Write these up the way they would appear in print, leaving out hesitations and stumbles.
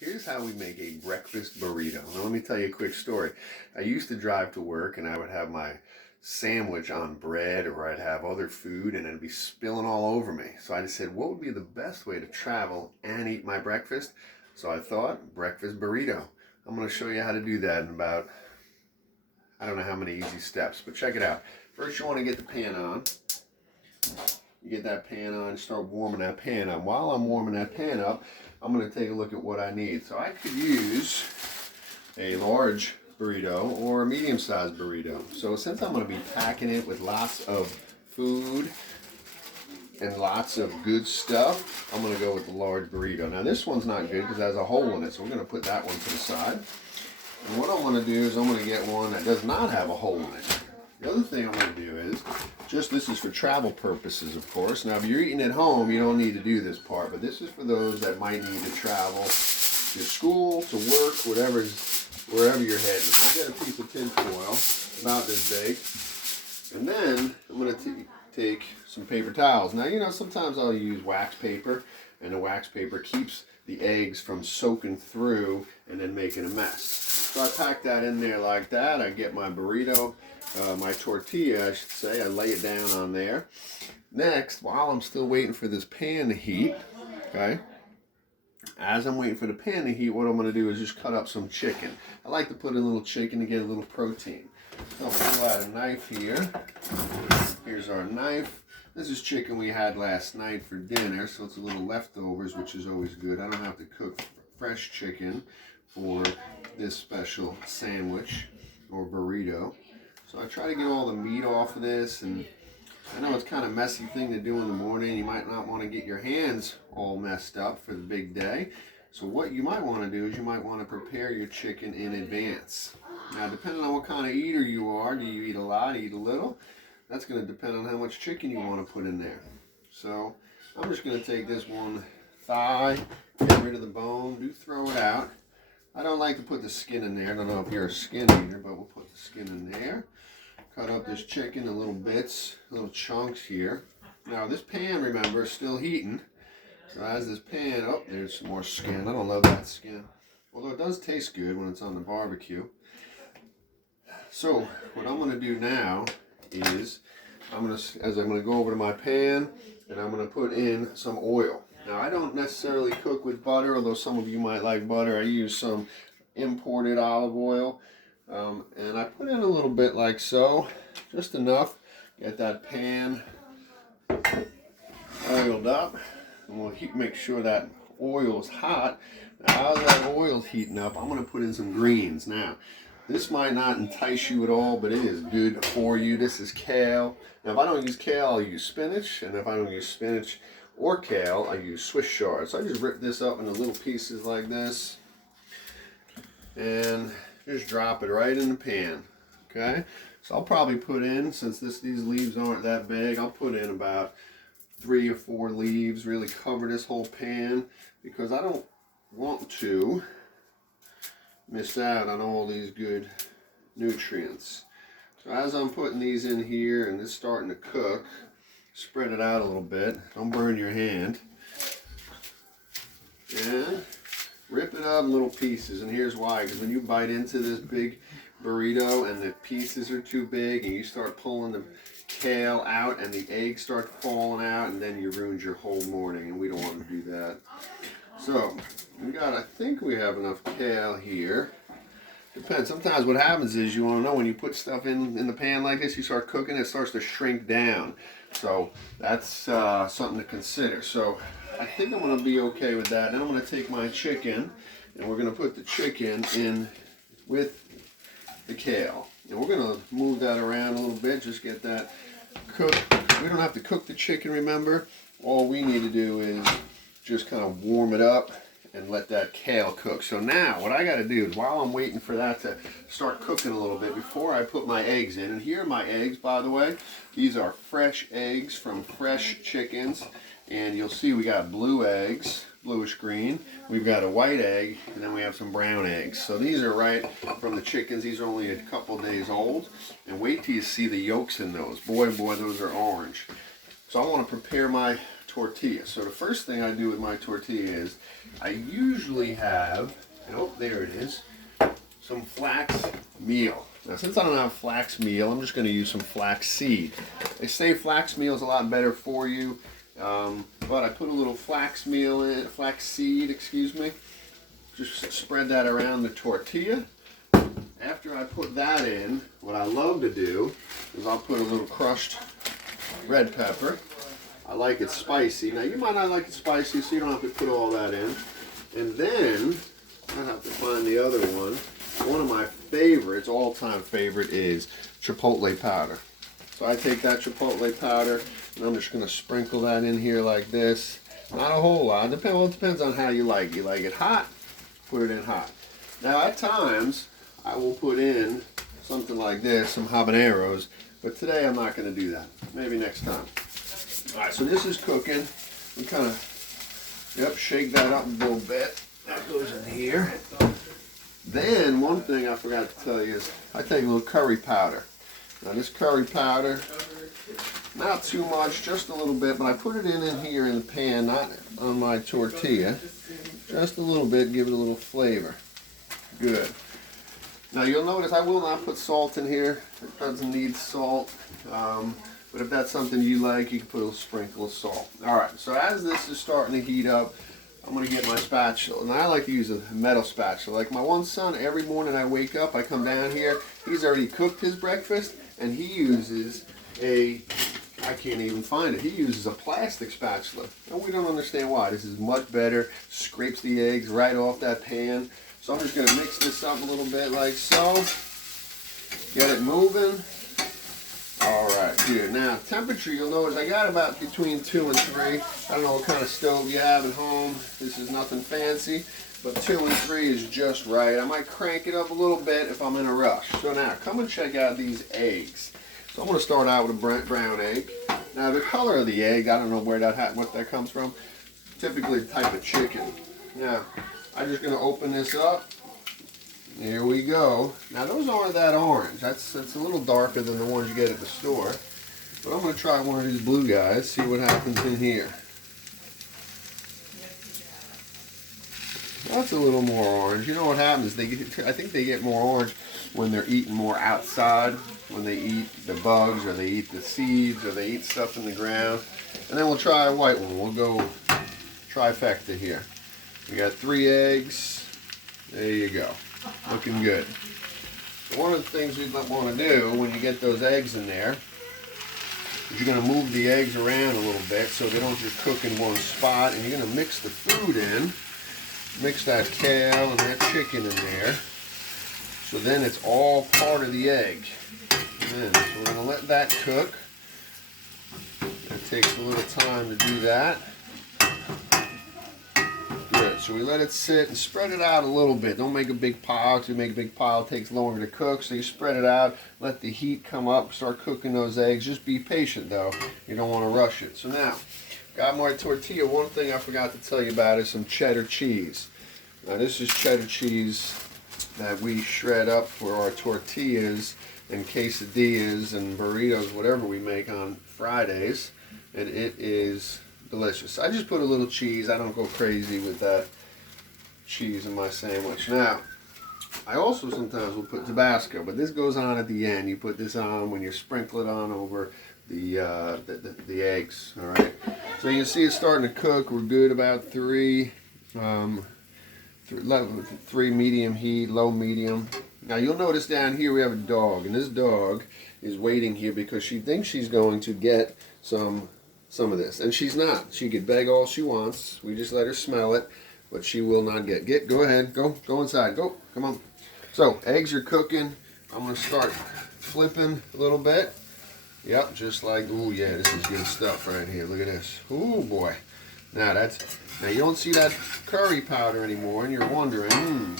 Here's how we make a breakfast burrito. Now let me tell you a quick story. I used to drive to work and I would have my sandwich on bread, or I'd have other food and it'd be spilling all over me. So I just said, what would be the best way to travel and eat my breakfast? So I thought, breakfast burrito. I'm going to show you how to do that in about, I don't know how many easy steps, but check it out. First you want to get the pan on. You get that pan on, start warming that pan up. While I'm warming that pan up, I'm going to take a look at what I need. So I could use a large burrito or a medium-sized burrito. So since I'm going to be packing it with lots of food and lots of good stuff, I'm going to go with the large burrito. Now this one's not good because it has a hole in it, so we're going to put that one to the side. And what I'm going to do is I'm going to get one that does not have a hole in it. The other thing I'm going to do is, this is for travel purposes, of course. Now, if you're eating at home, you don't need to do this part, but this is for those that might need to travel to school, to work, wherever you're heading. So I got a piece of tin foil, about this big, and then I'm going to take some paper towels. Now, you know, sometimes I'll use wax paper, and the wax paper keeps the eggs from soaking through and then making a mess. So I pack that in there like that. I get my burrito, my tortilla, I should say. I lay it down on there. Next, while I'm still waiting for this pan to heat, okay, as I'm waiting for the pan to heat, what I'm going to do is just cut up some chicken. I like to put in a little chicken to get a little protein. So I'll pull out a knife here. Here's our knife. This is chicken we had last night for dinner, so it's a little leftovers, which is always good. I don't have to cook fresh chicken for this special sandwich or burrito. So I try to get all the meat off of this, and I know it's kind of a messy thing to do in the morning. You might not want to get your hands all messed up for the big day. So what you might want to do is you might want to prepare your chicken in advance. Now, depending on what kind of eater you are, do you eat a lot, eat a little? That's going to depend on how much chicken you want to put in there. So I'm just going to take this one thigh, get rid of the bone, do throw it out. I don't like to put the skin in there. I don't know if you're a skin eater, but we'll put the skin in there. Cut up this chicken in little bits, little chunks here. Now this pan, remember, is still heating. So as this pan, oh, there's some more skin. I don't love that skin. Although it does taste good when it's on the barbecue. So what I'm going to do now is, I'm going to go over to my pan and I'm going to put in some oil. Now I don't necessarily cook with butter, although some of you might like butter. I use some imported olive oil. And I put in a little bit like so, just enough. Get that pan oiled up, and we'll make sure that oil is hot. Now, as that oil's heating up, I'm going to put in some greens. Now, this might not entice you at all, but it is good for you. This is kale. Now, if I don't use kale, I'll use spinach, and if I don't use spinach or kale, I use Swiss chard. So I just rip this up into little pieces like this, and just drop it right in the pan. Okay, so I'll probably put in, since these leaves aren't that big, I'll put in about 3 or 4 leaves, really cover this whole pan, because I don't want to miss out on all these good nutrients. So as I'm putting these in here and it's starting to cook, spread it out a little bit, don't burn your hand, and rip it up in little pieces. And here's why, because when you bite into this big burrito and the pieces are too big and you start pulling the kale out and the eggs start falling out, and then you ruined your whole morning, and we don't want to do that. So I think we have enough kale here. Depends. Sometimes what happens is, you want to know, when you put stuff in the pan like this, you start cooking, it starts to shrink down. So that's something to consider. So I think I'm going to be okay with that. Then I'm going to take my chicken, and we're going to put the chicken in with the kale. And we're going to move that around a little bit, just get that cooked. We don't have to cook the chicken, remember. All we need to do is just kind of warm it up and let that kale cook. So now what I got to do is, while I'm waiting for that to start cooking a little bit, before I put my eggs in, and here are my eggs, by the way. These are fresh eggs from fresh chickens, and you'll see we got blue eggs, bluish green. We've got a white egg, and then we have some brown eggs. So these are right from the chickens. These are only a couple days old, and wait till you see the yolks in those. Boy, those are orange. So I want to prepare my tortilla. So the first thing I do with my tortilla is I usually have, oh, there it is, some flax meal. Now since I don't have flax meal, I'm just going to use some flax seed. They say flax meal is a lot better for you, but I put a little flax meal in, flax seed, excuse me. Just spread that around the tortilla. After I put that in, what I love to do is I'll put a little crushed red pepper. I like it spicy. Now you might not like it spicy, so you don't have to put all that in. And then, I have to find the other one. One of my favorites, all-time favorite, is chipotle powder. So I take that chipotle powder, and I'm just going to sprinkle that in here like this. Not a whole lot. It depends on how you like it. You like it hot? Put it in hot. Now at times, I will put in something like this, some habaneros, but today I'm not going to do that. Maybe next time. Alright, so this is cooking. We kind of, shake that up a little bit. That goes in here. Then, one thing I forgot to tell you is I take a little curry powder. Now this curry powder, not too much, just a little bit, but I put it in here in the pan, not on my tortilla. Just a little bit, give it a little flavor. Good. Now you'll notice I will not put salt in here. It doesn't need salt. But if that's something you like, you can put a sprinkle of salt. Alright, so as this is starting to heat up, I'm going to get my spatula. And I like to use a metal spatula. Like my one son, every morning I wake up, I come down here, he's already cooked his breakfast, and he uses a, I can't even find it, he uses a plastic spatula. And we don't understand why. This is much better, scrapes the eggs right off that pan. So I'm just going to mix this up a little bit like so. Get it moving. Alright, good. Now, temperature, you'll notice I got about between 2 and 3. I don't know what kind of stove you have at home. This is nothing fancy, but 2 and 3 is just right. I might crank it up a little bit if I'm in a rush. So now, come and check out these eggs. So I'm going to start out with a brown egg. Now, the color of the egg, I don't know what that comes from. Typically, the type of chicken. Now, I'm just going to open this up. Here we go. Now those aren't that orange. That's a little darker than the ones you get at the store. But I'm going to try one of these blue guys, see what happens in here. That's a little more orange. You know what happens? I think they get more orange when they're eating more outside, when they eat the bugs or they eat the seeds or they eat stuff in the ground. And then we'll try a white one. We'll go trifecta here. We got 3 eggs. There you go. Looking good. So one of the things we want to do when you get those eggs in there is you're going to move the eggs around a little bit so they don't just cook in one spot, and you're going to mix the food in. Mix that kale and that chicken in there. So then it's all part of the egg. And so we're going to let that cook. It takes a little time to do that. Good. So we let it sit and spread it out a little bit. Don't make a big pile. If you make a big pile, it takes longer to cook. So you spread it out, let the heat come up, start cooking those eggs. Just be patient though. You don't want to rush it. So now, got my tortilla. One thing I forgot to tell you about is some cheddar cheese. Now this is cheddar cheese that we shred up for our tortillas and quesadillas and burritos, whatever we make on Fridays. And it is delicious. I just put a little cheese. I don't go crazy with that cheese in my sandwich. Now, I also sometimes will put Tabasco, but this goes on at the end. You put this on when you sprinkle it on over the eggs. All right. So you see it's starting to cook. We're good about 3 medium heat, low medium. Now you'll notice down here we have a dog, and this dog is waiting here because she thinks she's going to get some of this, and she's not. She could beg all she wants. We just let her smell it, but she will not get. Go ahead, go inside, go, come on. So eggs are cooking. I'm gonna start flipping a little bit. Yep, just like, ooh yeah, this is good stuff right here. Look at this. Ooh boy. Now you don't see that curry powder anymore, and you're wondering,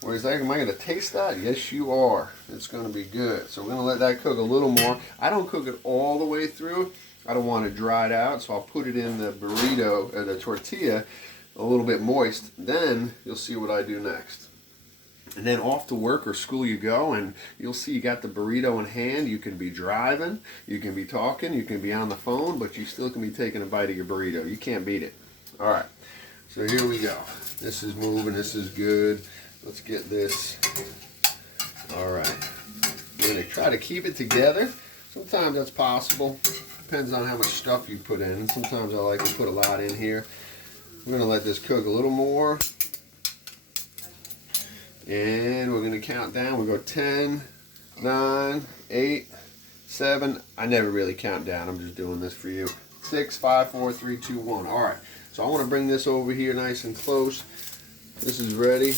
where's that? Am I gonna taste that? Yes, you are. It's gonna be good. So we're gonna let that cook a little more. I don't cook it all the way through. I don't want it dried out, so I'll put it in the burrito, the tortilla, a little bit moist. Then you'll see what I do next. And then off to work or school you go, and you'll see you got the burrito in hand. You can be driving, you can be talking, you can be on the phone, but you still can be taking a bite of your burrito. You can't beat it. All right, so here we go. This is moving, this is good. Let's get this. All right, we're gonna try to keep it together. Sometimes that's possible. Depends on how much stuff you put in. Sometimes I like to put a lot in here. We're gonna let this cook a little more. And we're going to count down. We'll go 10, 9, 8, 7. I never really count down. I'm just doing this for you. 6, 5, 4, 3, 2, 1. All right. So I want to bring this over here nice and close. This is ready.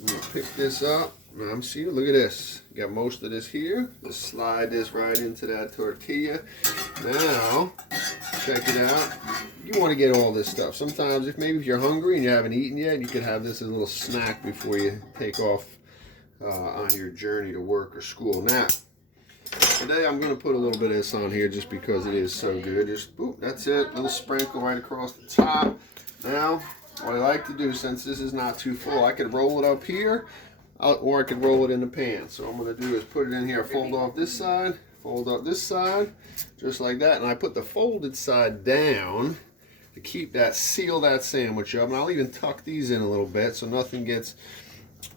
I'm going to pick this up. Now, see, look at this. Got most of this here. Just slide this right into that tortilla. Now, check it out. You want to get all this stuff. Sometimes, if you're hungry and you haven't eaten yet, you can have this as a little snack before you take off on your journey to work or school. Now, today I'm going to put a little bit of this on here just because it is so good. Just, boop, that's it. A little sprinkle right across the top. Now, what I like to do, since this is not too full, I could roll it up here. Or I could roll it in the pan. So what I'm going to do is put it in here, fold off this side, fold up this side, just like that. And I put the folded side down to keep that, seal that sandwich up. And I'll even tuck these in a little bit so nothing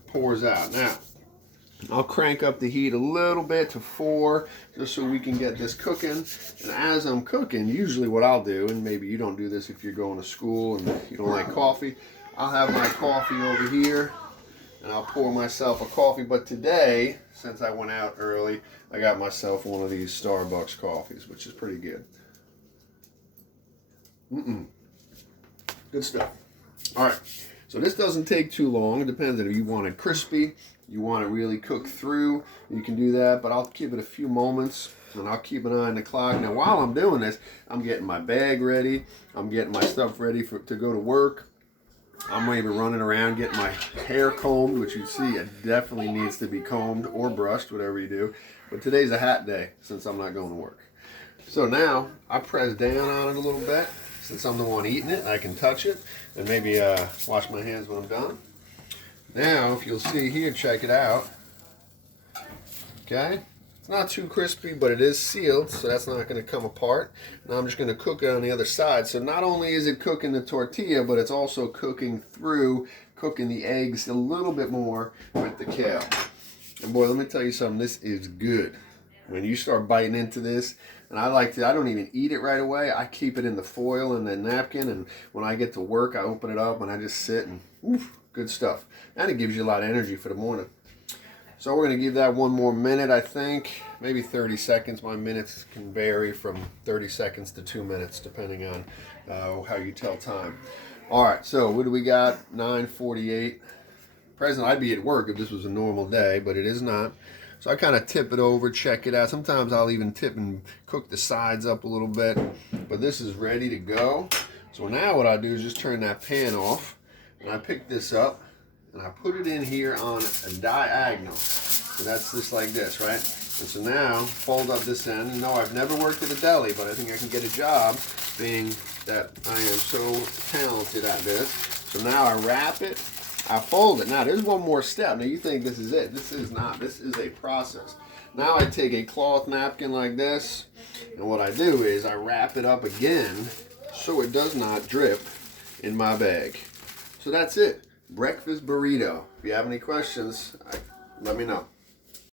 pours out. Now, I'll crank up the heat a little bit to 4 just so we can get this cooking. And as I'm cooking, usually what I'll do, and maybe you don't do this if you're going to school and you don't like coffee, I'll have my coffee over here. And I'll pour myself a coffee. But today, since I went out early, I got myself one of these Starbucks coffees, which is pretty good. Good stuff. All right, so this doesn't take too long. It depends if you want it crispy, you want it really cooked through, you can do that, but I'll give it a few moments and I'll keep an eye on the clock. Now, while I'm doing this, I'm getting my bag ready. I'm getting my stuff ready to go to work. I'm maybe running around getting my hair combed, which you see it definitely needs to be combed or brushed, whatever you do. But today's a hat day since I'm not going to work. So now I press down on it a little bit. Since I'm the one eating it, I can touch it and maybe wash my hands when I'm done. Now, if you'll see here, check it out. Okay. It's not too crispy, but it is sealed, so that's not going to come apart. Now I'm just going to cook it on the other side. So not only is it cooking the tortilla, but it's also cooking the eggs a little bit more with the kale. And boy, let me tell you something, this is good. When you start biting into this, and I don't even eat it right away. I keep it in the foil and the napkin, and when I get to work, I open it up and I just sit and, oof, good stuff. And it gives you a lot of energy for the morning. So we're going to give that one more minute, I think. Maybe 30 seconds. My minutes can vary from 30 seconds to 2 minutes, depending on how you tell time. All right, so what do we got? 9:48. Present, I'd be at work if this was a normal day, but it is not. So I kind of tip it over, check it out. Sometimes I'll even tip and cook the sides up a little bit. But this is ready to go. So now what I do is just turn that pan off. And I pick this up. And I put it in here on a diagonal. So that's just like this, right? And so now, fold up this end. And no, I've never worked at a deli, but I think I can get a job being that I am so talented at this. So now I wrap it, I fold it. Now there's one more step. Now you think this is it. This is not. This is a process. Now I take a cloth napkin like this, and what I do is I wrap it up again so it does not drip in my bag. So that's it. Breakfast burrito. If you have any questions, let me know.